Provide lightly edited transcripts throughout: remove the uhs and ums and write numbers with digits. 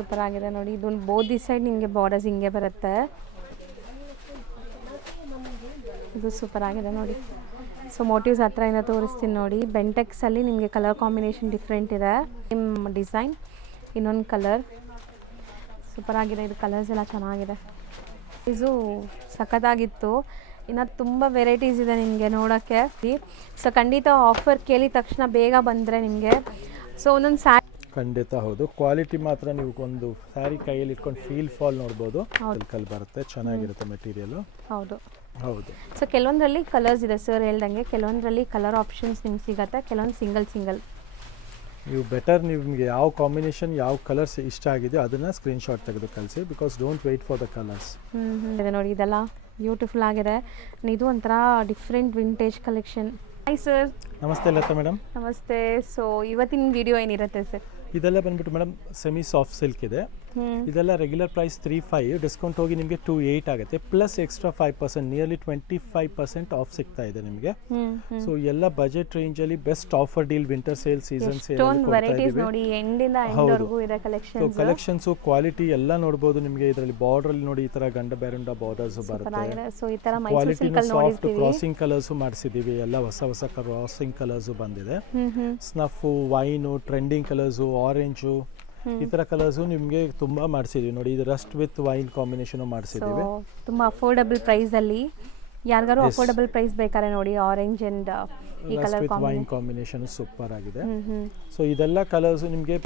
Super ಆಗಿದೆ ನೋಡಿ. ಇದು ಬೋತ್ ಸೈಡ್ ನಿಮಗೆ ಬಾರ್ಡರ್ಸ್ ಹಿಂಗೆ ಬರುತ್ತೆ. ಇದು ಸೂಪರ್ ಆಗಿದೆ ನೋಡಿ. ಸೊ ಮೋಟಿವ್ಸ್ ಹತ್ರ ಇಂದ ತೋರಿಸ್ತೀನಿ ನೋಡಿ. ಬೆಂಟೆಕ್ಸಲ್ಲಿ ನಿಮಗೆ ಕಲರ್ ಕಾಂಬಿನೇಷನ್ ಡಿಫ್ರೆಂಟ್ ಇದೆ. ನಿಮ್ಮ ಡಿಸೈನ್ ಇನ್ನೊಂದು ಕಲರ್ ಸೂಪರ್ ಆಗಿದೆ. ಇದು ಕಲರ್ಸ್ ಎಲ್ಲ ಚೆನ್ನಾಗಿದೆ. ಇದು ಸಖತ್ತಾಗಿತ್ತು. ಇನ್ನು ತುಂಬ ವೆರೈಟೀಸ್ ಇದೆ ನಿಮಗೆ ನೋಡೋಕ್ಕೆ. ಸೊ ಖಂಡಿತ ಆಫರ್ ಕೇಳಿದ ತಕ್ಷಣ ಬೇಗ ಬಂದರೆ ನಿಮಗೆ ಸೊ ಒಂದೊಂದು ಸ್ಯಾರಿ ಖಂಡಿತ ಹೌದು. ಕ್ವಾಲಿಟಿ ಮಾತ್ರ ನೀವು ಒಂದು ಸ್ಯಾರಿ ಕೈಯಲ್ಲಿ ಇಟ್ಕೊಂಡು ಫೀಲ್ ಫಾಲ್ ನೋಡ್ಬೋದು. ಕಲ್ ಬರುತ್ತೆ, ಚೆನ್ನಾಗಿರುತ್ತೆ ಮೆಟೀರಿಯಲು. ಹೌದು ಹೌದು. ಸೊ ಕೆಲವೊಂದರಲ್ಲಿ ಕಲರ್ಸ್ ಇದೆ ಸರ್ ಹೇಳ್ದಂಗೆ. ಕೆಲವೊಂದರಲ್ಲಿ ಕಲರ್ ಆಪ್ಷನ್ಸ್ ನಿಮ್ಗೆ ಸಿಗುತ್ತೆ, ಕೆಲವೊಂದು ಸಿಂಗಲ್. ನೀವು ಬೆಟರ್ ನಿಮಗೆ ಯಾವ ಕಾಂಬಿನೇಷನ್ ಯಾವ ಕಲರ್ಸ್ ಇಷ್ಟ ಆಗಿದೆಯೋ ಅದನ್ನು ಸ್ಕ್ರೀನ್ಶಾಟ್ ತೆಗೆದು ಕಳಿಸಿ. Because don't wait for the colours. ಇದೆ ನೋಡಿ, ಇದೆಲ್ಲ ಬ್ಯೂಟಿಫುಲ್ ಆಗಿದೆ. ಇದು ಒಂಥರ different vintage collection. Hi sir. ನಮಸ್ತೆ ಲತಾ ಮೇಡಮ್. ನಮಸ್ತೆ. ಸೊ ಇವತ್ತಿನ ವಿಡಿಯೋ ಏನಿರುತ್ತೆ ಸರ್? ಇದೆಲ್ಲ ಬಂದ್ಬಿಟ್ಟು ಮೇಡಮ್ ಸೆಮಿ ಸಾಫ್ಟ್ ಸಿಲ್ಕ್ ಇದೆ. ಇದೆಲ್ಲ ರೆಗ್ಯುಲರ್ ಪ್ರೈಸ್ 3,500, ಡಿಸ್ಕೌಂಟ್ ಹೋಗಿ ನಿಮಗೆ 2,800 ಆಗುತ್ತೆ. ಪ್ಲಸ್ ಎಕ್ಸ್ಟ್ರಾ 5%, ನಿಯರ್ಲಿ 25% ಆಫ್ ಸಿಗ್ತಾ ಇದೆ ನಿಮಗೆ. ಸೊ ಎಲ್ಲ ಬಜೆಟ್ ರೇಂಜಲ್ಲಿ best offer deal winter sale season sale collections quality ಎಲ್ಲ ನೋಡಬಹುದು ನಿಮಗೆ. ಇದರಲ್ಲಿ ಬಾರ್ಡರ್ ಅಲ್ಲಿ ನೋಡಿ ಈ ತರ ಗಂಡ ಬೇರುಂಡ ಬಾರ್ಡರ್ಸ್ ಬರುತ್ತೆ. ಕ್ವಾಲಿಟಿ ಸಾಫ್ಟ್ ಕ್ರಾಸಿಂಗ್ ಕಲರ್ಸ್ ಮಾಡಿಸಿದೀವಿ. ಎಲ್ಲ ಹೊಸ ಕ್ರಾಸಿಂಗ್ ಕಲರ್ಸ್ ಬಂದಿದೆ. Snuff, wine, trending colours, orange, ಈ ತರ ಕಲರ್ಸ್ ನಿಮಗೆ ತುಂಬಾ ಮಾಡಿಸಿದೀವಿ ನೋಡಿ. ಇದು ರಸ್ಟ್ ವಿತ್ ವೈನ್ ಕಾಂಬಿನೇಷನ್ ಮಾಡಿಸಿದೀವಿ. ತುಂಬಾ ಅಫೋರ್ಡಬಲ್ ಪ್ರೈಸ್ ಅಲ್ಲಿ ಯಾರಿಗಾರು ಅಫೋರ್ಡಬಲ್ ಪ್ರೈಸ್ ಬೇಕಾದ್ರೆ ನೋಡಿ ಆರೆಂಜ್ ಅಂಡ್ ಈ ಕಲರ್ ವೈನ್ ಕಾಂಬಿನೇಷನ್ ಸೂಪರ್ ಆಗಿದೆ. ಸೊ ಇದೆಲ್ಲ ಕಲರ್ಸ್ ನಿಮಗೆ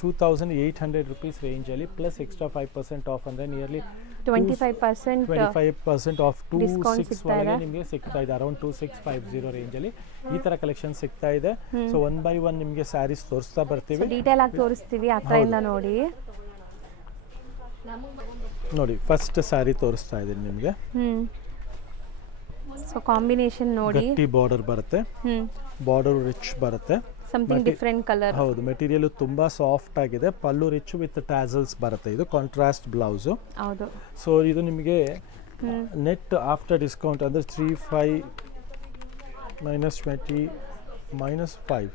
2,800 ರೂಪೀಸ್ ರೇಂಜ್ ಅಲ್ಲಿ ಪ್ಲಸ್ ಎಕ್ಸ್ಟ್ರಾ 5% ಆಫ್ ಅಂದ್ರೆ ನಿಯರ್ಲಿ 25% ಆಫ್ 2,600 ನಿಮಗೆ ಸಿಗ್ತಾ ಇದೆ. ಅರೌಂಡ್ 2,650 ರೇಂಜ್ ಅಲ್ಲಿ ಈ ತರ ಕಲೆಕ್ಷನ್ ಸಿಗ್ತಾ ಇದೆ. ಸೊ ಒನ್ ಬೈ ಒನ್ ನಿಮಗೆ ಸ್ಯಾರೀಸ್ ತೋರಿಸ್ತಾ ಬರ್ತೀವಿ. ಡೀಟೇಲ್ ಆಗಿ ತೋರಿಸ್ತೀವಿ ಹತ್ರದಿಂದ ನೋಡಿ. ನೋಡಿ ಫಸ್ಟ್ ಸ್ಯಾರಿ ತೋರಿಸ್ತಾ ಇದ್ದೀನಿ ನಿಮಗೆ. ಸೊ ಕಾಂಬಿನೇಷನ್ ನೋಡಿ, ಗಟ್ಟಿ ಬಾರ್ಡರ್ ಬರುತ್ತೆ, ಬಾರ್ಡರ್ ರಿಚ್ ಬರುತ್ತೆ, ಸಮಥಿಂಗ್ ಡಿಫರೆಂಟ್ ಕಲರ್. ಹೌದು, ಮೆಟೀರಿಯಲ್ ತುಂಬಾ ಸಾಫ್ಟ್ ಆಗಿದೆ. ಪಲ್ಲು ರಿಚ್ ವಿತ್ ಟ್ಯಾಸಲ್ಸ್ ಬರುತ್ತೆ. ಇದು ಕಾಂಟ್ರಾಸ್ಟ್ ಬ್ಲೌಸ್. ಹೌದು. ಸೊ ಇದು ನಿಮಗೆ ನೆಟ್ ಆಫ್ಟರ್ ಡಿಸ್ಕೌಂಟ್ ಅಂದ್ರೆ 3,500 ಮೈನಸ್ 20 ಮೈನಸ್ 5.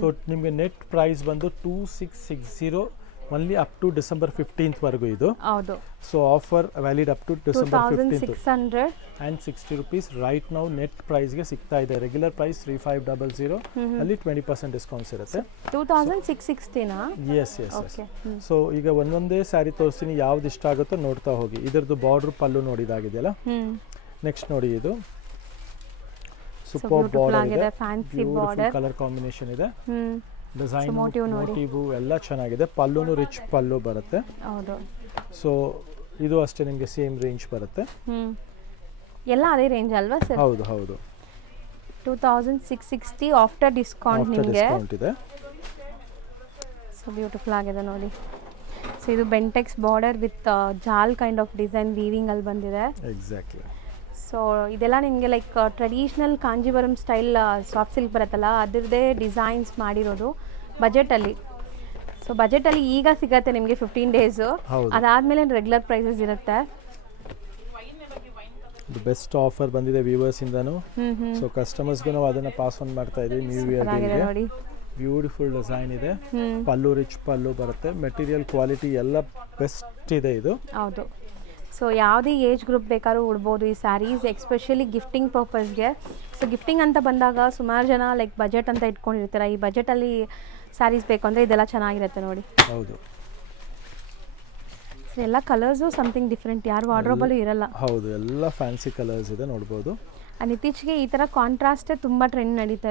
ಸೊ ನಿಮಗೆ ನೆಟ್ ಪ್ರೈಸ್ ಬಂದು 2,660 only up to December 15th ವರೆಗೂ ಇದು. ಹೌದು. So offer valid up to December 15th. 2,660 rupees right ನಾವು ನೆಟ್ ಪ್ರೈಸ್ಗೆ ಸಿಗ್ತಾ ಇದೆ. ರೆಗ್ಯುಲರ್ ಪ್ರೈಸ್ 3,500 ಅಲ್ಲಿ 20% ಡಿಸ್ಕೌಂಟ್ಸ್ ಇರುತ್ತೆ. 2,660 ನಾ? ಎಸ್. ಸೊ ಈಗ ಒಂದೊಂದೇ ಸ್ಯಾರಿ ತೋರಿಸ್ತೀನಿ, ಯಾವ್ದು ಇಷ್ಟ ಆಗುತ್ತೋ ನೋಡ್ತಾ ಹೋಗಿ. ಇದರದ್ದು ಬಾರ್ಡರ್ ಪಲ್ಲು ನೋಡಿದಾಗಿದೆಯಲ್ಲ. ನೆಕ್ಸ್ಟ್ ನೋಡಿ, ಇದು ಸೂಪರ್ ಬಾರ್ಡರ್ ಇದೆ, ಬ್ಯೂಟಿಫುಲ್ ಕಲರ್ ಕಾಂಬಿನೇಷನ್ ಇದೆ. ಡಿಸೈನ್ ಮೋಟಿವ್ ಎಲ್ಲ ಚೆನ್ನಾಗಿದೆ. ಪಲ್ಲುನು ರಿಚ್ ಪಲ್ಲು ಬರುತ್ತೆ. ಹೌದು. ಸೊ ಇದು ಅಷ್ಟೇ ನಿಮಗೆ ಸೇಮ್ ರೇಂಜ್ ಬರುತ್ತೆ. ಎಲ್ಲ ಅದೇ ರೇಂಜ್ ಅಲ್ವಾ ಸರ್? ಹೌದು. 2,660 ಆಫ್ಟರ್ ಡಿಸ್ಕೌಂಟ್ ನಿಮಗೆ ಇದೆ. ಸೊ ಬ್ಯೂಟಿಫುಲ್ ಆಗಿದೆ ನೋಡಿ. ಸೊ ಇದು ಬೆಂಟೆಕ್ಸ್ ಬಾರ್ಡರ್ ವಿತ್ ಜಾಲ್ ಕೈಂಡ್ ಆಫ್ ಡಿಸೈನ್ ವೀವಿಂಗ್ ಅಲ್ಲಿ ಬಂದಿದೆ. ಎಕ್ಸಾಕ್ಟ್ಲಿ. ಸೊ ಇದೆಲ್ಲ ನಿಮಗೆ like traditional Kanjeevaram style soft silk ಬರುತ್ತಲ್ಲ, ಅದರದ್ದೇ ಡಿಸೈನ್ಸ್ ಮಾಡಿರೋದು ಬಜೆಟಲ್ಲಿ. ಸೊ ಬಜೆಟಲ್ಲಿ ಈಗ ಸಿಗುತ್ತೆ ನಿಮಗೆ 15 ಡೇಸು. ಅದಾದಮೇಲೆ ರೆಗ್ಯುಲರ್ ಪ್ರೈಸಸ್ ಇರುತ್ತೆ. ಬೆಸ್ಟ್ ಆಫರ್ ಬಂದಿದೆ ವ್ಯೂವರ್ಸ್ ಇಂದನು. ಸೊ ಕಸ್ಟಮರ್ಸ್ಗೂ ನಾವು ಅದನ್ನ ಪಾಸ್ ಆನ್ ಮಾಡ್ತಾ ಇದೀವಿ. ನ್ಯೂ ಇಯರ್ ನೋಡಿ, ಬ್ಯೂಟಿಫುಲ್ ಡಿಸೈನ್ ಇದೆ. ಪಲ್ಲು ರಿಚ್ ಪಲ್ಲು ಬರುತ್ತೆ. ಮೆಟೀರಿಯಲ್ ಕ್ವಾಲಿಟಿ ಎಲ್ಲ ಬೆಸ್ಟ್ ಇದೆ ಇದು. ಹೌದು. ಸೊ ಯಾವುದೇ ಏಜ್ ಗ್ರೂಪ್ ಬೇಕಾದ್ರೂ ಉಡ್ಬೋದು ಈ ಸ್ಯಾರೀಸ್, ಎಕ್ಸ್ಪೆಷಲಿ ಗಿಫ್ಟಿಂಗ್ ಪರ್ಪಸ್ಗೆ. ಸೊ ಗಿಫ್ಟಿಂಗ್ ಅಂತ ಬಂದಾಗ ಸುಮಾರು ಜನ ಲೈಕ್ ಬಜೆಟ್ ಅಂತ ಇಟ್ಕೊಂಡಿರ್ತಾರೆ. ಈ ಬಜೆಟಲ್ಲಿ ಸ್ಯಾರೀಸ್ ಬೇಕು ಅಂದರೆ ಇದೆಲ್ಲ ಚೆನ್ನಾಗಿರುತ್ತೆ ನೋಡಿ. ಹೌದು. ಸೊ ಎಲ್ಲ ಕಲರ್ಸು ಸಮಥಿಂಗ್ ಡಿಫ್ರೆಂಟ್, ಯಾರು ವಾರ್ಡ್ರೋಬಲ್ಲೂ ಇರಲ್ಲ. ಹೌದು, ಎಲ್ಲ ಫ್ಯಾನ್ಸಿ ಕಲರ್ಸ್ ಇದೆ ನೋಡ್ಬೋದು. ಇತ್ತೀಚೆಗೆ ಈ ಥರ ಕಾಂಟ್ರಾಸ್ಟೇ ತುಂಬ ಟ್ರೆಂಡ್ ನಡೀತಾ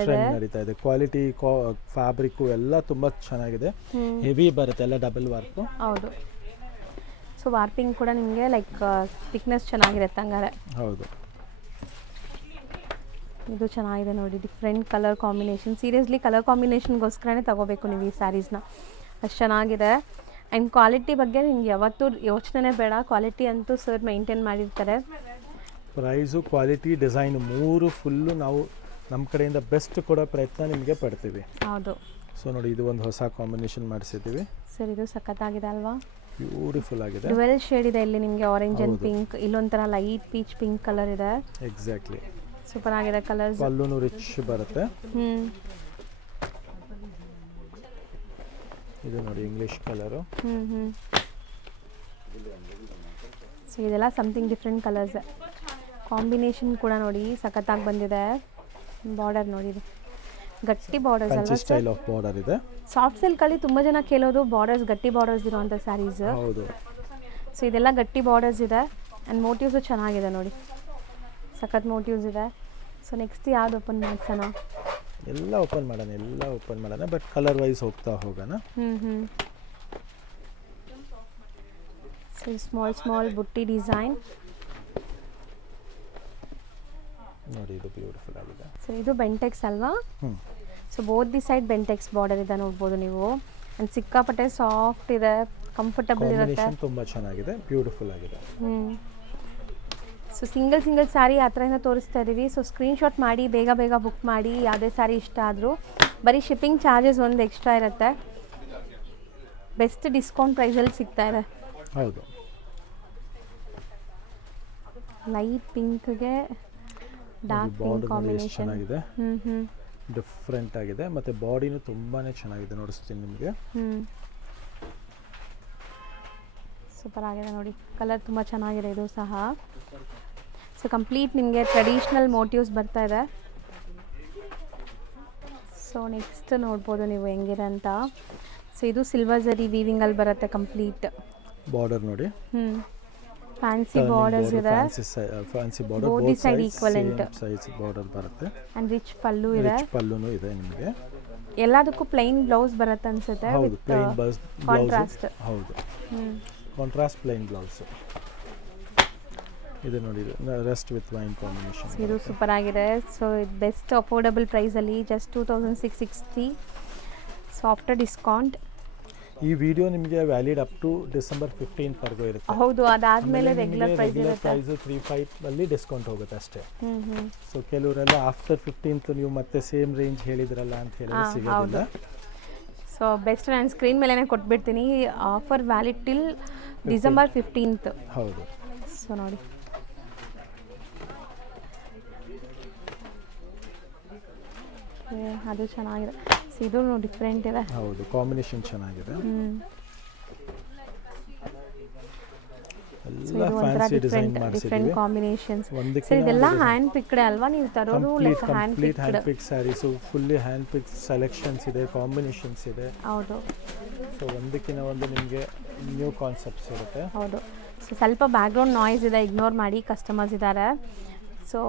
ಇದೆ. ಕ್ವಾಲಿಟಿ ಫ್ಯಾಬ್ರಿಕ್ಕು ಎಲ್ಲ ತುಂಬ ಚೆನ್ನಾಗಿದೆ. ಹೆವಿ ಬರುತ್ತೆ, ಎಲ್ಲ ಡಬಲ್ ವಾರ್ಪ್. ಹೌದು. ಸೊ ವಾರ್ಪಿಂಗ್ ಕೂಡ ನಿಮಗೆ ಲೈಕ್ ಥಿಕ್ನೆಸ್ ಚೆನ್ನಾಗಿರುತ್ತೆ ಹಂಗಾರೆ. ಹೌದು. ಇದು ಚೆನ್ನಾಗಿದೆ ನೋಡಿ, different colour combination. Seriously colour ಕಾಂಬಿನೇಷನ್ಗೋಸ್ಕರನೇ ತಗೋಬೇಕು ನೀವು ಈ ಸ್ಯಾರೀಸ್ನ, ಅಷ್ಟು ಚೆನ್ನಾಗಿದೆ. ಆ್ಯಂಡ್ ಕ್ವಾಲಿಟಿ ಬಗ್ಗೆ ನಿಮ್ಗೆ ಯಾವತ್ತೂ ಯೋಚನೆ ಬೇಡ. ಕ್ವಾಲಿಟಿ ಅಂತೂ ಸರ್ ಮೇಂಟೈನ್ ಮಾಡಿರ್ತಾರೆ. ಪ್ರೈಸು, ಕ್ವಾಲಿಟಿ, ಡಿಸೈನ್ ಮೂರು ಫುಲ್ಲು ನಾವು ನಮ್ಮ ಕಡೆಯಿಂದ ಬೆಸ್ಟ್ ಕೊಡೋ ಪ್ರಯತ್ನ ನಿಮಗೆ ಪಡ್ತೀವಿ. ಹೌದು. ಸೊ ನೋಡಿ, ಇದು ಒಂದು ಹೊಸ ಕಾಂಬಿನೇಷನ್ ಮಾಡಿಸಿದ್ದೀವಿ ಸರ್. ಇದು ಸಖತ್ತಾಗಿದೆ ಅಲ್ವಾ? ಬ್ಯೂಟಿಫುಲ್ ಆಗಿದೆ. ಡ್ಯುವೆಲ್ ಶೇಡ್ ಇದೆ ಇಲ್ಲಿ ನಿಮಗೆ, ಆರೆಂಜ್ ಅಂಡ್ ಪಿಂಕ್. ಇಲ್ಲೊಂಥರ ಲೈಟ್ ಪೀಚ್ ಪಿಂಕ್ ಕಲರ್ ಇದೆ. ಎಕ್ಸಾಕ್ಟ್ಲಿ. ಸೂಪರ್ ಆಗಿದೆ ಕಲರ್ಸ್. ಪಲ್ಲುನು ರಿಚ್ ಬರುತ್ತೆ. ಇದು ನೋಡಿ ಇಂಗ್ಲೀಷ್ ಕಲರು. ಸೊ ಇದೆಲ್ಲ ಸಮಥಿಂಗ್ ಡಿಫ್ರೆಂಟ್ ಕಲರ್ಸ್. ಕಾಂಬಿನೇಷನ್ ಕೂಡ ನೋಡಿ ಸಖತ್ತಾಗಿ ಬಂದಿದೆ. ಬಾರ್ಡರ್ ನೋಡಿ, ಇದು ಗಟ್ಟಿ ಬಾರ್ಡರ್ಸ್ ಅಲ್ವಾ ಸ್ಟೈಲ್ ಆಫ್ ಬಾರ್ಡರ್ ಇದೆ. ಸಾಫ್ಟ್ ಸಿಲ್ಕಲ್ಲಿ ತುಂಬ ಜನ ಕೇಳೋದು ಬಾರ್ಡರ್ಸ್, ಗಟ್ಟಿ ಬಾರ್ಡರ್ಸ್ ಇರುವಂಥ ಸ್ಯಾರೀಸ್. ಹೌದು. ಸೊ ಇದೆಲ್ಲ ಗಟ್ಟಿ ಬಾರ್ಡರ್ಸ್ ಇದೆ ಆ್ಯಂಡ್ ಮೋಟಿವ್ಸು ಚೆನ್ನಾಗಿದೆ ನೋಡಿ, ಸಖತ್ ಮೋಟಿವ್ಸ್ ಇದೆ. ಸೊ ನೆಕ್ಸ್ಟ್ ಯಾವ್ದು ಓಪನ್ ಮಾಡ್ಸೋಣ? ಎಲ್ಲ ಓಪನ್ ಮಾಡೋಣ ಬಟ್ ಕಲರ್ ವೈಸ್ ಹೋಗ್ತಾ ಹೋಗೋಣ. ಸೊ ಸ್ಮಾಲ್ ಬುಟ್ಟಿ ಡಿಸೈನ್ ನೋಡಿ, ಇದು ಬ್ಯೂಟಿಫುಲ್ ಆಗಿದೆ. ಸೊ ಇದು ಬೆಂಟೆಕ್ಸ್ ಅಲ್ವಾ? So both the side Bentex border ಇದೆ ನೋಡ್ಬೋದು ನೀವು. ಆ್ಯಂಡ್ ಸಿಕ್ಕಾಪಟ್ಟೆ ಸಾಫ್ಟ್ ಇದೆ, ಕಂಫರ್ಟಬಲ್ ಇರುತ್ತೆ, ತುಂಬ ಚೆನ್ನಾಗಿದೆ, ಬ್ಯೂಟಿಫುಲ್ ಆಗಿದೆ. ಸೊ ಸಿಂಗಲ್ ಸ್ಯಾರಿ ಆ ಥರದಿಂದ ತೋರಿಸ್ತಾ ಇದ್ದೀವಿ. ಸೊ ಸ್ಕ್ರೀನ್ಶಾಟ್ ಮಾಡಿ ಬೇಗ ಬುಕ್ ಮಾಡಿ, ಯಾವುದೇ ಸ್ಯಾರಿ ಇಷ್ಟ ಆದರೂ. ಬರೀ ಶಿಪ್ಪಿಂಗ್ ಚಾರ್ಜಸ್ ಒಂದು ಎಕ್ಸ್ಟ್ರಾ ಇರುತ್ತೆ. ಬೆಸ್ಟ್ ಡಿಸ್ಕೌಂಟ್ ಪ್ರೈಸಲ್ಲಿ ಸಿಗ್ತಾ ಇದೆ. ಹೌದು. ಲೈಟ್ ಪಿಂಕ್ಗೆ ಡಾರ್ಕ್ ಪಿಂಕ್ ಕಾಂಬಿನೇಷನ್ ಆಗಿದೆ, ಡಿಫ್ರೆಂಟ್ ಆಗಿದೆ. ಮತ್ತು ಬಾಡಿನೂ ತುಂಬಾ ಚೆನ್ನಾಗಿದೆ, ನೋಡಿಸ್ತೀನಿ ನಿಮಗೆ. ಸೂಪರ್ ಆಗಿದೆ ನೋಡಿ, ಕಲರ್ ತುಂಬ ಚೆನ್ನಾಗಿದೆ ಇದು ಸಹ. ಸೊ ಕಂಪ್ಲೀಟ್ ನಿಮಗೆ ಟ್ರೆಡಿಷ್ನಲ್ ಮೋಟಿವ್ಸ್ ಬರ್ತಾ ಇದೆ. ಸೊ ನೆಕ್ಸ್ಟ್ ನೋಡ್ಬೋದು ನೀವು ಹೆಂಗಿದೆ ಅಂತ. ಸೊ ಇದು ಸಿಲ್ವರ್ ಜರಿ ವೀವಿಂಗಲ್ಲಿ ಬರುತ್ತೆ ಕಂಪ್ಲೀಟ್. ಬಾರ್ಡರ್ ನೋಡಿ, ಫ್ಯಾನ್ಸಿ ಬಾರ್ಡರ್ಸ್ ಇದೆ, fancy border both side equivalent size border ಬರುತ್ತೆ. ಅಂಡ್ ರಿಚ್ ಪಲ್ಲು ಇದೆ, ಪಲ್ಲುನು ಇದೆ ನಿಮಗೆ. ಎಲ್ಲದಕ್ಕೂ ಪ್ಲೈನ್ ಬ್ಲೌಸ್ ಬರುತ್ತೆ ಅನ್ಸುತ್ತೆ. ಹೌದು, ಪ್ಲೈನ್ ಬ್ಲೌಸ್. ಕಾಂಟ್ರಾಸ್ಟ್. ಹೌದು, ಕಾಂಟ್ರಾಸ್ಟ್ ಪ್ಲೈನ್ ಬ್ಲೌಸ್. ಇದು ನೋಡಿ, ರೆಸ್ಟ್ ವಿತ್ ವೈನ್ ಕಾಂಬಿನೇಷನ್. ಇದು ಸೂಪರ್ ಆಗಿದೆ. ಸೊ ಇದು ಬೆಸ್ಟ್ ಅಫೋರ್ಡಬಲ್ ಪ್ರೈಸಲ್ಲಿ ಜಸ್ಟ್ 2660. ಸೊ ಆಫ್ಟರ್ ಡಿಸ್ಕೌಂಟ್ ಈ ವಿಡಿಯೋ ನಿಮಗೆ ವ್ಯಾಲಿಡ್ ಅಪ್ ಟು ಡಿಸೆಂಬರ್ 15 ವರೆಗೂ ಇರುತ್ತೆ. ಹೌದು, ಅದಾದಮೇಲೆ ರೆಗ್ಯುಲರ್ ಪ್ರೈಸ್ ಇರುತ್ತೆ. ಪ್ರೈಸ್ 35 ಅಲ್ಲಿ ಡಿಸ್ಕೌಂಟ್ ಹೋಗುತ್ತೆ ಅಷ್ಟೇ. ಸೊ ಕೆಲವರೆಲ್ಲ ಆಫ್ಟರ್ 15th ನೀವು ಮತ್ತೆ ಸೇಮ್ ರೇಂಜ್ ಹೇಳಿದ್ರಲ್ಲ ಅಂತ ಹೇಳಿ ಸಿಗೋದಿಲ್ಲ. ಸೊ ಬೆಸ್ಟ್ ನಾನು ಸ್ಕ್ರೀನ್ ಮೇಲೆನೇ ಕೊಟ್ಬಿಡ್ತೀನಿ. Offer valid till December 15th. ಹೌದು. ಸೊ ನೋಡಿ, ಅದು ಚೆನ್ನಾಗಿದೆ. ಸೊ ಇದು ಡಿಫ್ರೆಂಟ್ ಇದೆ. ಹೌದು, ಕಾಂಬಿನೇಷನ್ ಚೆನ್ನಾಗಿದೆ. ಎಲ್ಲ ಫ್ಯಾನ್ಸಿ ಡಿಸೈನ್ ಮಾಡಿಸಿದ್ದೀವಿ, ಕಾಂಬಿನೇಷನ್ಸ್. ಸೊ ಇದೆಲ್ಲ ಹ್ಯಾಂಡ್ ಪಿಕ್ಡ್ ಅಲ್ವಾ ನೀವು ತರೋದು? ಲೈಕ್ ಹ್ಯಾಂಡ್ ಪಿಕ್ ಸ್ಯಾರೀಸ್, ಫುಲ್ಲಿ ಹ್ಯಾಂಡ್ ಪಿಕ್ ಸೆಲೆಕ್ಷನ್ಸ್ ಇದೆ, ಕಾಂಬಿನೇಷನ್ಸ್ ಇದೆ. ಹೌದು. ಸೊ ಒಂದಕ್ಕಿಂತ ಒಂದು ನಿಮಗೆ ನ್ಯೂ ಕಾನ್ಸೆಪ್ಟ್ಸ್ ಇರುತ್ತೆ. ಹೌದು. ಸೊ ಸ್ವಲ್ಪ ಬ್ಯಾಕ್ಗ್ರೌಂಡ್ ನಾಯ್ಸ್ ಇದೆ, ಇಗ್ನೋರ್ ಮಾಡಿ, ಕಸ್ಟಮರ್ಸ್ ಇದ್ದಾರೆ. ಸೊ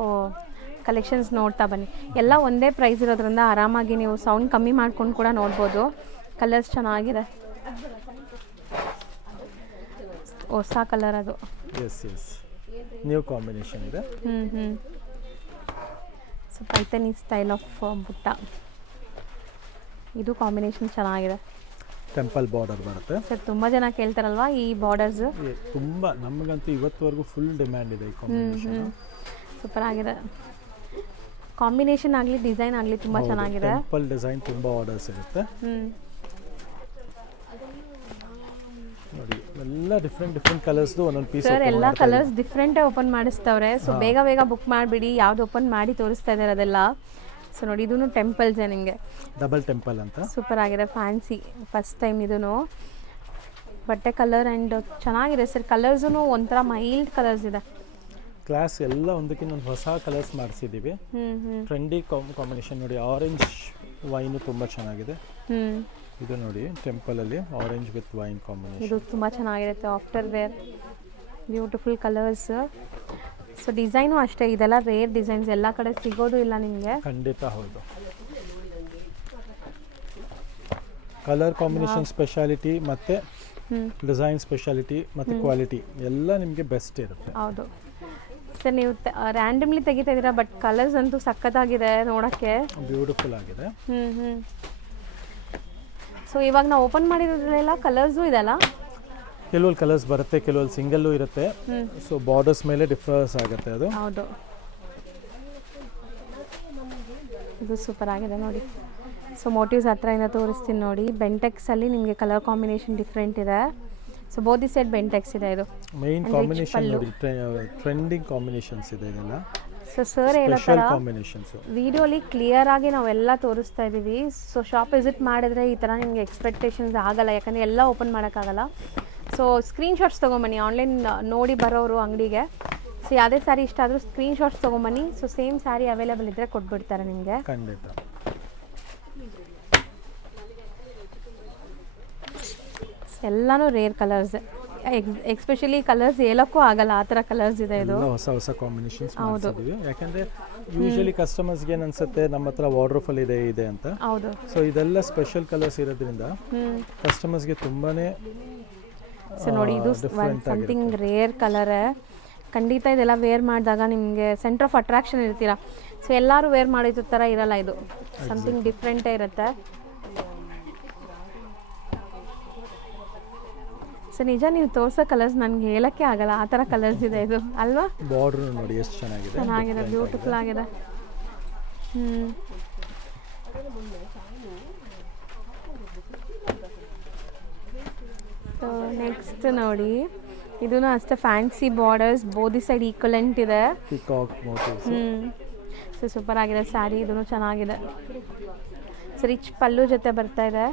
ಕಲೆಕ್ಷನ್ಸ್ ನೋಡ್ತಾ ಬನ್ನಿ. ಎಲ್ಲ ಒಂದೇ ಪ್ರೈಸ್ ಇರೋದ್ರಿಂದ ಆರಾಮಾಗಿ ನೀವು ಸೌಂಡ್ ಕಮ್ಮಿ ಮಾಡ್ಕೊಂಡು ಕೂಡ ನೋಡ್ಬೋದು. ಕಲರ್ಸ್ ಚೆನ್ನಾಗಿದೆ, ಹೊಸ ಕಲರ್ ಅದು. ಎಸ್ ನ್ಯೂ ಕಾಂಬಿನೇಷನ್ ಇದೆ. ಸೊ ಪೈಥನಿ ಸ್ಟೈಲ್ ಆಫ್ ಬುಟ್ಟ, ಇದು ಕಾಂಬಿನೇಷನ್ ಚೆನ್ನಾಗಿದೆ. ಟೆಂಪಲ್ ಬಾರ್ಡರ್ ಬರುತ್ತೆ. ಸರ್ ತುಂಬ ಜನ ಕೇಳ್ತಾರಲ್ವಾ ಈ ಬಾರ್ಡರ್ಸ್, ತುಂಬ ನಮಗಂತೂ ಇವತ್ತುವರೆಗೂ ಫುಲ್ ಡಿಮ್ಯಾಂಡ್ ಇದೆ ಈ ಕಾಂಬಿನೇಷನ್. ಸೂಪರ್ ಆಗಿದೆ. ಕಾಂಬಿನೇಷನ್ ಆಗಲಿ ಡಿಸೈನ್ ಆಗಲಿ ತುಂಬ ಚೆನ್ನಾಗಿದೆ. ಟೆಂಪಲ್ ಡಿಸೈನ್ ತುಂಬ ಆರ್ಡರ್ಸ್ ಇರುತ್ತೆ ನೋಡಿ. ಎಲ್ಲ ಡಿಫ್ರೆಂಟ್ ಕಲರ್ಸ್ದು ಒಂದೊಂದು ಪೀಸ್. ಸರ್ ಎಲ್ಲ ಕಲರ್ಸ್ ಡಿಫ್ರೆಂಟೇ ಓಪನ್ ಮಾಡಿಸ್ತವ್ರೆ. ಸೊ ಬೇಗ ಬುಕ್ ಮಾಡಿಬಿಡಿ. ಯಾವ್ದು ಓಪನ್ ಮಾಡಿ ತೋರಿಸ್ತಾ ಇದ್ದಾರೆ ಅದೆಲ್ಲ. ಸೊ ನೋಡಿ, ಇದೂ ಟೆಂಪಲ್ಸ್ ನಿಮಗೆ, ಡಬಲ್ ಟೆಂಪಲ್ ಅಂತ. ಸೂಪರ್ ಆಗಿದೆ, ಫ್ಯಾನ್ಸಿ. ಫಸ್ಟ್ ಟೈಮ್ ಇದೂ ಬಟ್ಟೆ ಕಲರ್ ಆ್ಯಂಡ್ ಚೆನ್ನಾಗಿದೆ ಸರ್. ಕಲರ್ಸೂ ಒಂಥರ ಮೈಲ್ಡ್ ಕಲರ್ಸ್ ಇದೆ. ಕ್ಲಾಸ್ ಎಲ್ಲ ಒಂದಕ್ಕಿಂತ ಒಂದು ಹೊಸ ಕಲರ್ಸ್ ಮಾಡಿಸಿದ್ದೀವಿ. ಟ್ರೆಂಡಿ ಕಾಂಬಿನೇಷನ್ ನೋಡಿ. ಆರೆಂಜ್ ವೈನು ತುಂಬ ಚೆನ್ನಾಗಿದೆ. ಇದು ನೋಡಿ, ಟೆಂಪಲಲ್ಲಿ ಆರೆಂಜ್ ವಿತ್ ವೈನ್ ಕಾಂಬಿನೇಷನ್. ಇದು ತುಂಬ ಚೆನ್ನಾಗಿರುತ್ತೆ. After wear beautiful colours. So design ಅಷ್ಟೇ, ಇದೆಲ್ಲ ರೇರ್ ಡಿಸೈನ್ಸ್, ಎಲ್ಲ ಕಡೆ ಸಿಗೋದು ಇಲ್ಲ ನಿಮಗೆ. ಖಂಡಿತ ಹೌದು. ಕಲರ್ ಕಾಂಬಿನೇಷನ್ ಸ್ಪೆಷಾಲಿಟಿ ಮತ್ತು ಡಿಸೈನ್ ಸ್ಪೆಷಾಲಿಟಿ ಮತ್ತು ಕ್ವಾಲಿಟಿ ಎಲ್ಲ ನಿಮಗೆ ಬೆಸ್ಟ್ ಇರುತ್ತೆ. ಹೌದು ಸರ್, ನೀವು ರ್ಯಾಂಡಮ್ಲಿ ತೆಗಿತಾ ಇದ್ದೀರಾ, ಬಟ್ ಕಲರ್ಸ್ ಅಂತೂ ಸಖತ್ತಾಗಿದೆ ನೋಡೋಕ್ಕೆ, ಬ್ಯೂಟಿಫುಲ್ ಆಗಿದೆ. ಸೊ ಇವಾಗ ನಾವು ಓಪನ್ ಮಾಡಿರೋದ್ರೆಲ್ಲ ಕಲರ್ಸು ಇದೆಲ್ಲ. ಕೆಲವೊಂದು ಕಲರ್ಸ್ ಬರುತ್ತೆ, ಕೆಲವೊಂದು ಸಿಂಗಲ್ಲು ಇರುತ್ತೆ. ಸೊ ಬಾರ್ಡರ್ಸ್ ಮೇಲೆ ಡಿಫ್ರೆನ್ಸ್ ಆಗುತ್ತೆ ಅದು. ಹೌದು, ಇದು ಸೂಪರ್ ಆಗಿದೆ ನೋಡಿ. ಸೊ ಮೋಟಿವ್ಸ್ ಹತ್ರದಿಂದ ತೋರಿಸ್ತೀನಿ ನೋಡಿ. ಬೆಂಟೆಕ್ಸಲ್ಲಿ ನಿಮಗೆ ಕಲರ್ ಕಾಂಬಿನೇಷನ್ ಡಿಫ್ರೆಂಟ್ ಇದೆ. ಸೊ ಬೋತ್ ಸೈಡ್ ಬೆಂಟೆಕ್ಸ್ ಇದೆ. ಇದು ಮೈನ್ ಕಾಂಬಿನೇಷನ್ ನೋಡಿ, ಟ್ರೆಂಡಿಂಗ್ ಕಾಂಬಿನೇಷನ್ಸ್ ಇದೆ ಇದೆಲ್ಲ. ಸೊ ಸರ್ ಹೇಳೋ ಸ್ಪೆಷಲ್ ಥರ ಕಾಂಬಿನೇಷನ್ಸ್. ವಿಡಿಯೋಲಿ ಕ್ಲಿಯರ್ ಆಗಿ ನಾವೆಲ್ಲ ತೋರಿಸ್ತಾ ಇದ್ದೀವಿ. ಸೊ ಶಾಪ್ ವಿಸಿಟ್ ಮಾಡಿದ್ರೆ ಈ ಥರ ನಿಮಗೆ ಎಕ್ಸ್ಪೆಕ್ಟೇಷನ್ಸ್ ಆಗಲ್ಲ, ಯಾಕಂದರೆ ಎಲ್ಲ ಓಪನ್ ಮಾಡೋಕ್ಕಾಗಲ್ಲ. ಸೊ ಸ್ಕ್ರೀನ್ಶಾಟ್ಸ್ ತೊಗೊಂಬನ್ನಿ, ಆನ್ಲೈನ್ ನೋಡಿ ಬರೋರು ಅಂಗಡಿಗೆ. ಸೊ ಯಾವುದೇ ಸ್ಯಾರಿ ಇಷ್ಟ ಆದರೂ ಸ್ಕ್ರೀನ್ಶಾಟ್ಸ್ ತೊಗೊಂಬನ್ನಿ. ಸೊ ಸೇಮ್ ಸ್ಯಾರಿ ಅವೈಲೇಬಲ್ ಇದ್ದರೆ ಕೊಟ್ಬಿಡ್ತಾರೆ ನಿಮಗೆ. ಖಂಡಿತ. ಎಲ್ಲನೂ ರೇರ್ ಕಲರ್ಸ್, ಎಕ್ಸ್ಪೆಷಲಿ ಕಲರ್ಸ್ ಹೇಳೋಕ್ಕೂ ಆಗಲ್ಲ, ಆ ಥರ ಕಲರ್ಸ್ ಇದೆ ಇದು. ಹೊಸ ಹೊಸ ಕಾಂಬಿನೇಷನ್ಸ್ ಮಾಡ್ತಿದ್ದೀವಿ. ಯಾಕಂದರೆ ಯೂಶಲಿ ಕಸ್ಟಮರ್ಸ್ಗೆ ಏನು ಅನ್ಸುತ್ತೆ ನಮ್ಮ ಹತ್ರ ವಾರ್ಡ್ರೋಫಲ್ಲಿ ಇದೆ ಅಂತ. ಹೌದು. ಸೊ ಇದೆಲ್ಲ ಸ್ಪೆಷಲ್ ಕಲರ್ಸ್ ಇರೋದ್ರಿಂದ ಕಸ್ಟಮರ್ಸ್ಗೆ ತುಂಬಾನೇ. ಸೊ ನೋಡಿ, ಇದು ಸಮಥಿಂಗ್ ರೇರ್ ಕಲರ್. ಖಂಡಿತ ಇದೆಲ್ಲ ವೇರ್ ಮಾಡಿದಾಗ ನಿಮಗೆ ಸೆಂಟರ್ ಆಫ್ ಅಟ್ರಾಕ್ಷನ್ ಇರ್ತೀರಾ. ಸೊ ಎಲ್ಲರೂ ವೇರ್ ಮಾಡಿದ ಥರ ಇರಲ್ಲ, ಇದು ಸಮಥಿಂಗ್ ಡಿಫ್ರೆಂಟೇ ಇರುತ್ತೆ. ಸೊ ನಿಜ ನೀವು ತೋರಿಸೋ ಕಲರ್ಸ್ ನನಗೆ ಹೇಳೋಕ್ಕೆ ಆಗಲ್ಲ, ಆ ಥರ ಕಲರ್ಸ್ ಇದೆ ಇದು ಅಲ್ವಾ. ಬಾರ್ಡರ್ ನೋಡಿ ಎಷ್ಟು ಚೆನ್ನಾಗಿದೆ, ಬ್ಯೂಟಿಫುಲ್ ಆಗಿದೆ. ಸೊ ನೆಕ್ಸ್ಟ್ ನೋಡಿ, ಇದೂ ಅಷ್ಟೇ ಫ್ಯಾನ್ಸಿ ಬಾರ್ಡರ್ಸ್, ಬೋದಿ ಸೈಡ್ ಈಕ್ವಲೆಂಟ್ ಇದೆ. Peacock motives. ಸೊ ಸೂಪರ್ ಆಗಿದೆ ಸ್ಯಾರಿ, ಇದೂ ಚೆನ್ನಾಗಿದೆ. ಸೊ ರಿಚ್ ಪಲ್ಲು ಜೊತೆ ಬರ್ತಾ ಇದೆ.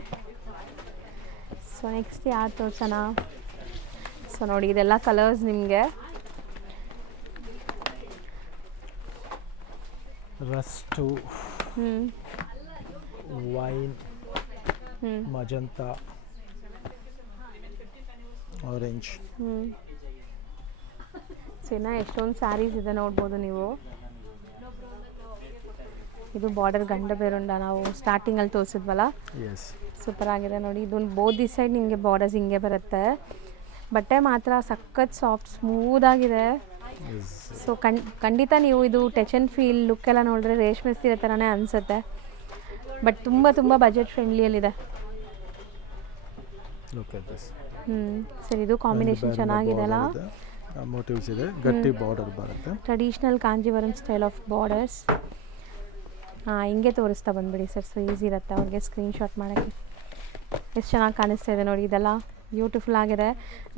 ಸೊ ನೆಕ್ಸ್ಟ್ ಯಾರು ತೋರ್ಸೋಣ. ಸೊ ನೋಡಿ, ಇದೆಲ್ಲ ಕಲರ್ಸ್ ನಿಮಗೆ. Rust, wine, magenta, orange. So ಇನ್ನು ಎಷ್ಟೊಂದು ಸ್ಯಾರೀಸ್ ಇದೆ ನೋಡ್ಬೋದು ನೀವು. ಇದು ಬಾರ್ಡರ್ ಗಂಡ ಬೇರುಂಡ ನಾವು ಸ್ಟಾರ್ಟಿಂಗಲ್ಲಿ ತೋರಿಸಿದ್ವಲ್ಲ, ಸೂಪರ್ ಆಗಿದೆ ನೋಡಿ. ಇದೊಂದು ಬೋದಿ ಸೈಡ್ ನಿಮಗೆ ಬಾರ್ಡರ್ಸ್ ಹಿಂಗೆ ಬರುತ್ತೆ. ಬಟ್ಟೆ ಮಾತ್ರ ಸಖತ್ ಸಾಫ್ಟ್ ಸ್ಮೂತ್ ಆಗಿದೆ. ಸೊ ಖಂಡಿತ ನೀವು ಇದು ಟಚ್ ಆ್ಯಂಡ್ ಫೀಲ್ ಲುಕ್ ಎಲ್ಲ ನೋಡಿದ್ರೆ ರೇಷ್ಮೆ ಸೀರೆ ಥರನೇ ಅನಿಸುತ್ತೆ. ಬಟ್ ತುಂಬ ತುಂಬ ಬಜೆಟ್ ಫ್ರೆಂಡ್ಲಿಯಲ್ಲಿದೆ. ಸರಿ, ಇದು ಕಾಂಬಿನೇಷನ್ ಚೆನ್ನಾಗಿದೆ ಅಲ್ಲ. ಮೋಟಿವ್ಸ್ ಇದೆ, ಗಟ್ಟಿ ಬಾರ್ಡರ್ ಬರುತ್ತೆ. Traditional Kanjeevaram style of borders. ಹಿಂಗೆ ತೋರಿಸ್ತಾ ಬಂದ್ಬಿಡಿ ಸರ್, ಸೊ ಈಸಿ ಇರುತ್ತೆ ಅವ್ರಿಗೆ ಸ್ಕ್ರೀನ್ಶಾಟ್ ಮಾಡೋಕ್ಕೆ. ಎಷ್ಟು ಚೆನ್ನಾಗಿ ಕಾಣಿಸ್ತಾ ಇದೆ ನೋಡಿ, ಇದೆಲ್ಲ ಬ್ಯೂಟಿಫುಲ್ ಆಗಿದೆ.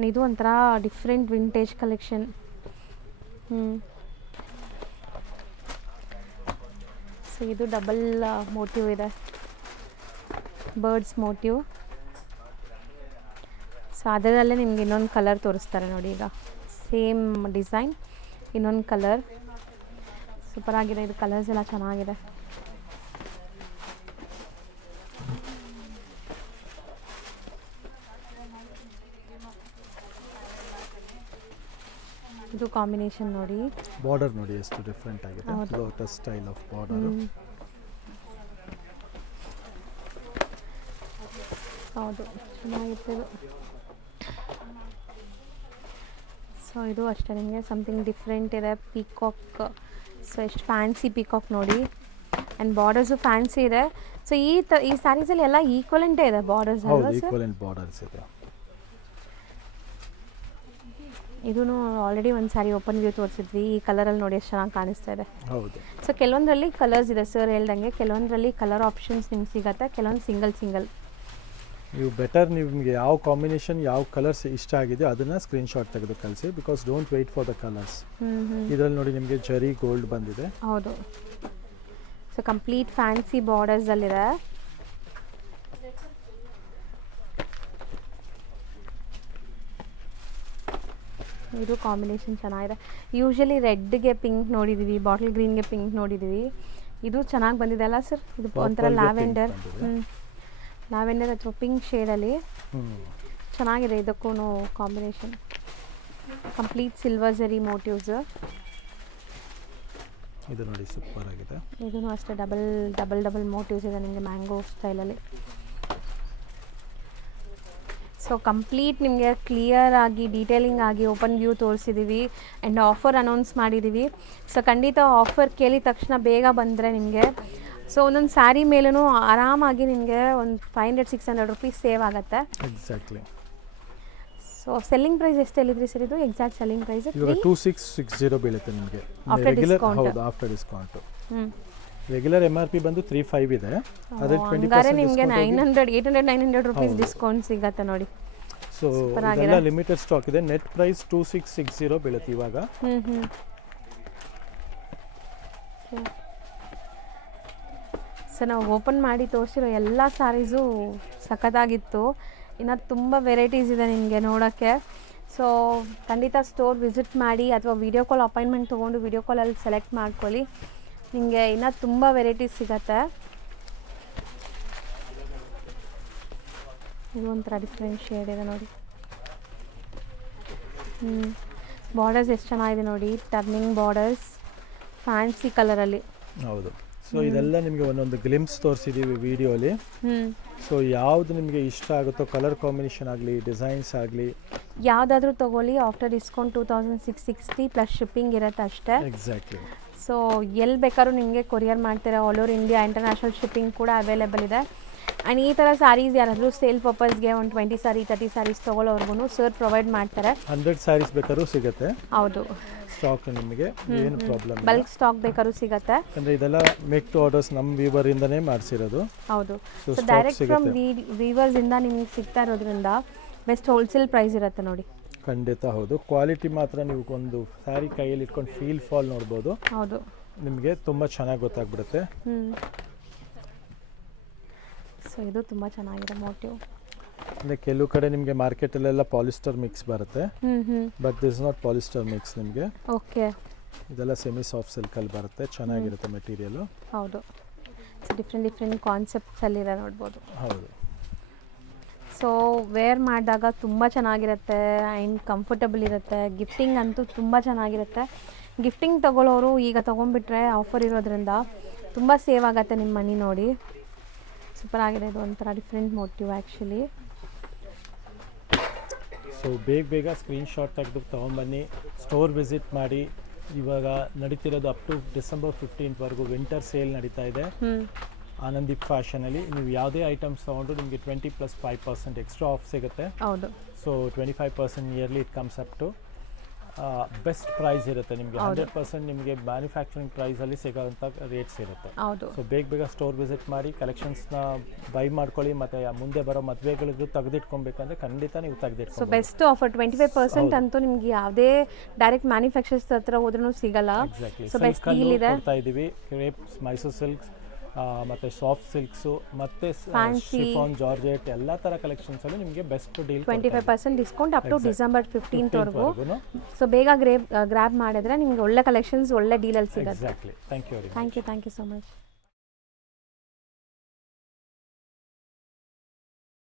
ಇದು ಒಂಥರ ಡಿಫ್ರೆಂಟ್ ವಿಂಟೇಜ್ ಕಲೆಕ್ಷನ್. ಸೊ ಇದು ಡಬಲ್ ಮೋಟಿವ್ ಇದೆ, ಬರ್ಡ್ಸ್ ಮೋಟಿವ್. ಸೊ ಅದರಲ್ಲೇ ನಿಮ್ಗೆ ಇನ್ನೊಂದು ಕಲರ್ ತೋರಿಸ್ತಾರೆ ನೋಡಿ. ಈಗ ಸೇಮ್ ಡಿಸೈನ್, ಇನ್ನೊಂದು ಕಲರ್. ಸೂಪರ್ ಆಗಿದೆ, ಇದು ಕಲರ್ಸ್ ಎಲ್ಲ ಚೆನ್ನಾಗಿದೆ. ಇದು ಕಾಂಬಿನೇಷನ್ ನೋಡಿ, ಬಾರ್ಡರ್ ನೋಡಿ ಎಷ್ಟು ಡಿಫ್ರೆಂಟ್ ಆಗಿದೆ. Lotus style of border. ಹೌದು, ಚೆನ್ನಾಗಿತ್ತು ಇದು. ಸೊ ಇದು ಅಷ್ಟೇ ನಿಮಗೆ ಸಮಥಿಂಗ್ ಡಿಫ್ರೆಂಟ್ ಇದೆ. ಪೀಕಾಕ್, ಸೊ ಎಷ್ಟು ಫ್ಯಾನ್ಸಿ ಪೀಕಾಕ್ ನೋಡಿ. ಆ್ಯಂಡ್ ಬಾರ್ಡರ್ಸು ಫ್ಯಾನ್ಸಿ ಇದೆ. ಸೊ ಈ ಸ್ಯಾರೀಸಲ್ಲಿ ಎಲ್ಲ ಈಕ್ವಲೆಂಟೇ ಇದೆ ಬಾರ್ಡರ್ಸ್ ಅಲ್ವಾ ಸರ್? ಈಕ್ವಲೆಂಟ್ ಬಾರ್ಡರ್ಸ್ ಇದೆ. ಇದೂ ಆಲ್ರೆಡಿ ಒಂದು ಸ್ಯಾರಿ ಓಪನ್ ವ್ಯೂ ತೋರಿಸಿದ್ವಿ. ಈ ಕಲರಲ್ಲಿ ನೋಡಿ ಎಷ್ಟು ಚೆನ್ನಾಗಿ ಕಾಣಿಸ್ತಾ ಇದೆ. ಹೌದು. ಸೊ ಕೆಲವೊಂದರಲ್ಲಿ ಕಲರ್ಸ್ ಇದೆ ಸರ್ ಹೇಳ್ದಂಗೆ, ಕೆಲವೊಂದರಲ್ಲಿ ಕಲರ್ ಆಪ್ಷನ್ಸ್ ನಿಮ್ಗೆ ಸಿಗುತ್ತೆ, ಕೆಲವೊಂದು ಸಿಂಗಲ್. ನೀವು ಬೆಟರ್ ನಿಮಗೆ ಯಾವ ಕಾಂಬಿನೇಷನ್ ಯಾವ ಕಲರ್ಸ್ ಇಷ್ಟ ಆಗಿದೆ ಅದನ್ನು ಸ್ಕ್ರೀನ್ಶಾಟ್ ತೆಗೆದು ಕಳಿಸಿ. Because don't wait for the colours. ಇದರಲ್ಲಿ ನೋಡಿ ನಿಮಗೆ ಜರಿ ಗೋಲ್ಡ್ ಬಂದಿದೆ. ಹೌದು. ಸೊ ಕಂಪ್ಲೀಟ್ ಫ್ಯಾನ್ಸಿ ಬಾರ್ಡರ್ಸಲ್ಲಿದೆ. ಇದು ಕಾಂಬಿನೇಷನ್ ಚೆನ್ನಾಗಿದೆ. ಯೂಶಲಿ ರೆಡ್ಗೆ ಪಿಂಕ್ ನೋಡಿದ್ದೀವಿ, ಬಾಟಲ್ ಗ್ರೀನ್ಗೆ ಪಿಂಕ್ ನೋಡಿದ್ದೀವಿ. ಇದು ಚೆನ್ನಾಗಿ ಬಂದಿದೆ ಅಲ್ಲ ಸರ್? ಇದು ಒಂಥರ ಲ್ಯಾವೆಂಡರ್, ಲ್ಯಾವೆಂಡರ್ ಅಥವಾ ಪಿಂಕ್ ಶೇಡಲ್ಲಿ ಚೆನ್ನಾಗಿದೆ. ಇದಕ್ಕೂ combination complete silver zari motifs. ಇದು ನೋಡಿ ಸೂಪರ್ ಆಗಿದೆ. ಇದೂ ಅಷ್ಟೇ ಡಬಲ್ ಮೋಟಿವ್ಸ್ ಇದೆ ನಿಮಗೆ ಮ್ಯಾಂಗೋ ಸ್ಟೈಲಲ್ಲಿ. ಸೊ ಕಂಪ್ಲೀಟ್ ನಿಮಗೆ ಕ್ಲಿಯರ್ ಆಗಿ ಡೀಟೇಲಿಂಗ್ ಆಗಿ ಓಪನ್ ವ್ಯೂ ತೋರಿಸಿದ್ದೀವಿ. ಆ್ಯಂಡ್ ಆಫರ್ ಅನೌನ್ಸ್ ಮಾಡಿದ್ದೀವಿ. ಸೊ ಖಂಡಿತ ಆಫರ್ ಕೇಳಿದ ತಕ್ಷಣ ಬೇಗ ಬಂದರೆ ನಿಮಗೆ ಸೊ ಒಂದೊಂದು ಸ್ಯಾರಿ ಮೇಲೂ ಆರಾಮಾಗಿ ನಿಮಗೆ ಒಂದು 500-600 ರುಪೀಸ್ ಸೇವ್ ಆಗುತ್ತೆ. ಎಕ್ಸಾಕ್ಟ್ಲಿ. ಸೊ ಸೆಲ್ಲಿಂಗ್ ಪ್ರೈಸ್ ಎಷ್ಟು ಹೇಳಿದ್ರಿ ಸರ್? ಇದು ಎಕ್ಸಾಕ್ಟ್ ಸೆಲ್ಲಿಂಗ್ ಪ್ರೈಸ್ 2660 ಬೀಳುತ್ತೆ ನಿಮಗೆ ಆಫ್ಟರ್ ಡಿಸ್ಕೌಂಟ್. ಹೌದು, ಆಫ್ಟರ್ ಡಿಸ್ಕೌಂಟ್. ರೆಗ್ಯುಲರ್ MRP ಬಂದು 35 ಇದೆ. ಅದೇ 20% ನಿಮಗೆ 800-900 ರುಪೀಸ್ ಡಿಸ್ಕೌಂಟ್ ಸಿಗುತ್ತೆ ನೋಡಿ. ಸೊ ಇದೆಲ್ಲ ಲಿಮಿಟೆಡ್ ಸ್ಟಾಕ್ ಇದೆ. ನೆಟ್ ಪ್ರೈಸ್ 2660 ಬೀಳುತ್ತೆ ಇವಾಗ. ಓಕೆ. ಸೊ ನಾವು ಓಪನ್ ಮಾಡಿ ತೋರಿಸಿರೋ ಎಲ್ಲ ಸ್ಯಾರೀಸು ಸಖತ್ತಾಗಿತ್ತು. ಇನ್ನು ತುಂಬ ವೆರೈಟೀಸ್ ಇದೆ ನಿಮಗೆ ನೋಡೋಕ್ಕೆ. ಸೊ ಖಂಡಿತ ಸ್ಟೋರ್ ವಿಸಿಟ್ ಮಾಡಿ ಅಥವಾ ವಿಡಿಯೋ ಕಾಲ್ ಅಪಾಯಿಂಟ್ಮೆಂಟ್ ತೊಗೊಂಡು ವಿಡಿಯೋ ಕಾಲಲ್ಲಿ ಸೆಲೆಕ್ಟ್ ಮಾಡ್ಕೊಳ್ಳಿ. ನಿಮಗೆ ಇನ್ನೂ ತುಂಬ ವೆರೈಟೀಸ್ ಸಿಗತ್ತೆ. ಇದು ಒಂಥರ ಡಿಫ್ರೆಂಟ್ ಶೇಡ್ ಇದೆ ನೋಡಿ. ಬಾರ್ಡರ್ಸ್ ಎಷ್ಟು ಚೆನ್ನಾಗಿದೆ ನೋಡಿ, ಟರ್ನಿಂಗ್ ಬಾರ್ಡರ್ಸ್ ಫ್ಯಾನ್ಸಿ ಕಲರಲ್ಲಿ. ಹೌದು. ಸೊ ಇದೆಲ್ಲ ನಿಮಗೆ ಒಂದೊಂದು ಗ್ಲಿಮ್ಸ್ ತೋರಿಸಿದ್ದೀವಿ ವಿಡಿಯೋಲಿ. ಸೊ ಯಾವುದು ನಿಮಗೆ ಇಷ್ಟ ಆಗುತ್ತೋ, ಕಲರ್ ಕಾಂಬಿನೇಷನ್ ಆಗಲಿ, ಡಿಸೈನ್ಸ್ ಆಗಲಿ, ಯಾವುದಾದ್ರೂ ತೊಗೊಳ್ಳಿ. ಆಫ್ಟರ್ ಡಿಸ್ಕೌಂಟ್ 2660 ಪ್ಲಸ್ ಶಿಪ್ಪಿಂಗ್ ಇರುತ್ತೆ ಅಷ್ಟೇ. ಎಕ್ಸಾಕ್ಟ್ಲಿ. ಸೊ ಎಲ್ಲಿ ಬೇಕಾದ್ರೂ ನಿಮಗೆ ಕೊರಿಯರ್ ಮಾಡ್ತಾರೆ. All over India international shipping ಕೂಡ ಅವೈಲೇಬಲ್ ಇದೆ. ಆ್ಯಂಡ್ ಈ ಥರ ಸ್ಯಾರೀಸ್ ಯಾರಾದರೂ ಸೇಲ್ ಪರ್ಪಸ್ಗೆ ಒಂದು 20 ಸ್ಯಾರಿ 30 ಸ್ಯಾರೀಸ್ ತೊಗೊಳ್ಳೋರ್ಗು ಸರ್ ಪ್ರೊವೈಡ್ ಮಾಡ್ತಾರೆ. 100 ಸ್ಯಾರೀಸ್ ಬೇಕಾದ್ರೂ ಸಿಗುತ್ತೆ. ಹೌದು, ಸ್ಟಾಕ್ ನಿಮಗೆ ಏನು ಪ್ರಾಬ್ಲಮ್ ಇಲ್ಲ. ಬಲ್ಕ್ ಸ್ಟಾಕ್ ಬೇಕಾದ್ರೂ ಸಿಗುತ್ತೆ. ಅಂದರೆ ಇದೆಲ್ಲ ಮೇಕ್ ಟು ಆರ್ಡರ್ಸ್ ನಮ್ಮ ವೀವರಿಂದನೇ ಮಾಡಿಸಿರೋದು. ಹೌದು. ಸೊ ಡೈರೆಕ್ಟ್ ಫ್ರಮ್ ವೀವರ್ಸಿಂದ ನಿಮಗೆ ಸಿಗ್ತಾ ಇರೋದ್ರಿಂದ ಬೆಸ್ಟ್ ಹೋಲ್ಸೇಲ್ ಪ್ರೈಸ್ ಇರುತ್ತೆ ನೋಡಿ. ಖಂಡಿತ ಹೌದು. ಕ್ವಾಲಿಟಿ ಮಾತ್ರ ನೀವು ಒಂದು ಸ್ಯಾರಿ ಕೈಯಲ್ಲಿ ಇಟ್ಕೊಂಡು ಫಾಲ್ ನೋಡ್ಬೋದು. ಹೌದು, ನಿಮಗೆ ತುಂಬ ಚೆನ್ನಾಗಿ ಗೊತ್ತಾಗ್ಬಿಡುತ್ತೆ. ಸೊ ಇದು ತುಂಬ ಚೆನ್ನಾಗಿದೆ ಮೋಟಿವ್. ಅಂದರೆ ಕೆಲವು ಕಡೆ ನಿಮಗೆ ಮಾರ್ಕೆಟಲ್ಲೆಲ್ಲ ಪಾಲಿಸ್ಟರ್ ಮಿಕ್ಸ್ ಬರುತ್ತೆ, but this not polyester mix. ನಿಮಗೆ ಓಕೆ, ಇದೆಲ್ಲ ಸೆಮಿ ಸಾಫ್ಟ್ ಸಿಲ್ಕಲ್ಲಿ ಬರುತ್ತೆ, ಚೆನ್ನಾಗಿರುತ್ತೆ ಮೆಟೀರಿಯಲು. ಹೌದು, ಡಿಫ್ರೆಂಟ್ ಕಾನ್ಸೆಪ್ಟ್ಸಲ್ಲಿದೆ ನೋಡ್ಬೋದು. ಹೌದು. ಸೊ ವೇರ್ ಮಾಡಿದಾಗ ತುಂಬ ಚೆನ್ನಾಗಿರುತ್ತೆ ಆ್ಯಂಡ್ ಕಂಫರ್ಟಬಲ್ ಇರುತ್ತೆ. ಗಿಫ್ಟಿಂಗ್ ಅಂತೂ ತುಂಬ ಚೆನ್ನಾಗಿರುತ್ತೆ. ಗಿಫ್ಟಿಂಗ್ ತೊಗೊಳ್ಳೋರು ಈಗ ತೊಗೊಂಡ್ಬಿಟ್ರೆ ಆಫರ್ ಇರೋದ್ರಿಂದ ತುಂಬ ಸೇವ್ ಆಗುತ್ತೆ ನಿಮ್ಮ ಮನಿ ನೋಡಿ. ಸೂಪರ್ ಆಗಿದೆ. ಇದು ಒಂಥರ ಡಿಫ್ರೆಂಟ್ ಮೋಟಿವ್ ಆ್ಯಕ್ಚುಲಿ. ಸೊ ಬೇಗ ಸ್ಕ್ರೀನ್ಶಾಟ್ ತೆಗೆದು ತೊಗೊಂಬನ್ನಿ, ಸ್ಟೋರ್ ವಿಸಿಟ್ ಮಾಡಿ. ಇವಾಗ ನಡೀತಿರೋದು up to December 15th winter sale ನಡೀತಾ ಇದೆ ಆನಂದೀಪ್ ಫ್ಯಾಷನಲ್ಲಿ. ನೀವು ಯಾವುದೇ ಐಟಮ್ಸ್ ತೊಗೊಂಡ್ರು ನಿಮಗೆ 20+5% ಎಕ್ಸ್ಟ್ರಾ ಆಫ್ ಸಿಗುತ್ತೆ. ಹೌದು. So 25% early it comes up to best price ಇರುತ್ತೆ ನಿಮಗೆ. 100% ನಿಮಗೆ ಮ್ಯಾನುಫ್ಯಾಕ್ಚರಿಂಗ್ ಪ್ರೈಸಲ್ಲಿ ಸಿಗೋಂಥ ರೇಟ್ಸ್ ಇರುತ್ತೆ. ಹೌದು. ಸೊ ಬೇಗ ಸ್ಟೋರ್ ವಿಸಿಟ್ ಮಾಡಿ ಕಲೆಕ್ಷನ್ಸ್ನ ಬೈ ಮಾಡ್ಕೊಳ್ಳಿ. ಮತ್ತು ಮುಂದೆ ಬರೋ ಮದುವೆಗಳಿಗೂ ತೆಗೆದಿಟ್ಕೊಬೇಕಂದ್ರೆ ಖಂಡಿತ ನೀವು ತೆಗೆದಿಟ್ಕೊಂಡು. ಸೊ ಬೆಸ್ಟ್ ಆಫರ್ 25% ಅಂತೂ ನಿಮ್ಗೆ ಯಾವುದೇ ಡೈರೆಕ್ಟ್ ಮ್ಯಾನುಫ್ಯಾಕ್ಚರ್ಸ್ ಹತ್ರ ಹೋದ್ರೂ ಸಿಗಲ್ಲ. ಎಕ್ಸಾಕ್ಟ್ಲಿ. ಸೊ ಬೆಸ್ಟ್ ಡೀಲ್ ಇದೆ. ಕೊಡ್ತಾ ಇದ್ದೀವಿ. ಕ್ರೇಪ್ಸ್, ಮೈಸೂರು ಸಿಲ್ಕ್ಸ್, ಮತ್ತು ಸಾಫ್ಟ್ ಸಿಲ್ಕ್ಸು, ಮತ್ತು ಶಿಫಾನ್, ಜಾರ್ಜೆಟ್ ಎಲ್ಲ ಥರ ಕಲೆಕ್ಷನ್ಸಲ್ಲೂ ನಿಮಗೆ best deal 25% discount up to December 15th. So ಬೇಗ ಗ್ರ್ಯಾಬ್ ಮಾಡಿದ್ರೆ ನಿಮ್ಗೆ ಒಳ್ಳೆ ಕಲೆಕ್ಷನ್ಸ್ ಒಳ್ಳೆ ಡೀಲಲ್ಲಿ ಸಿಗುತ್ತೆ. Exactly. Thank you so much.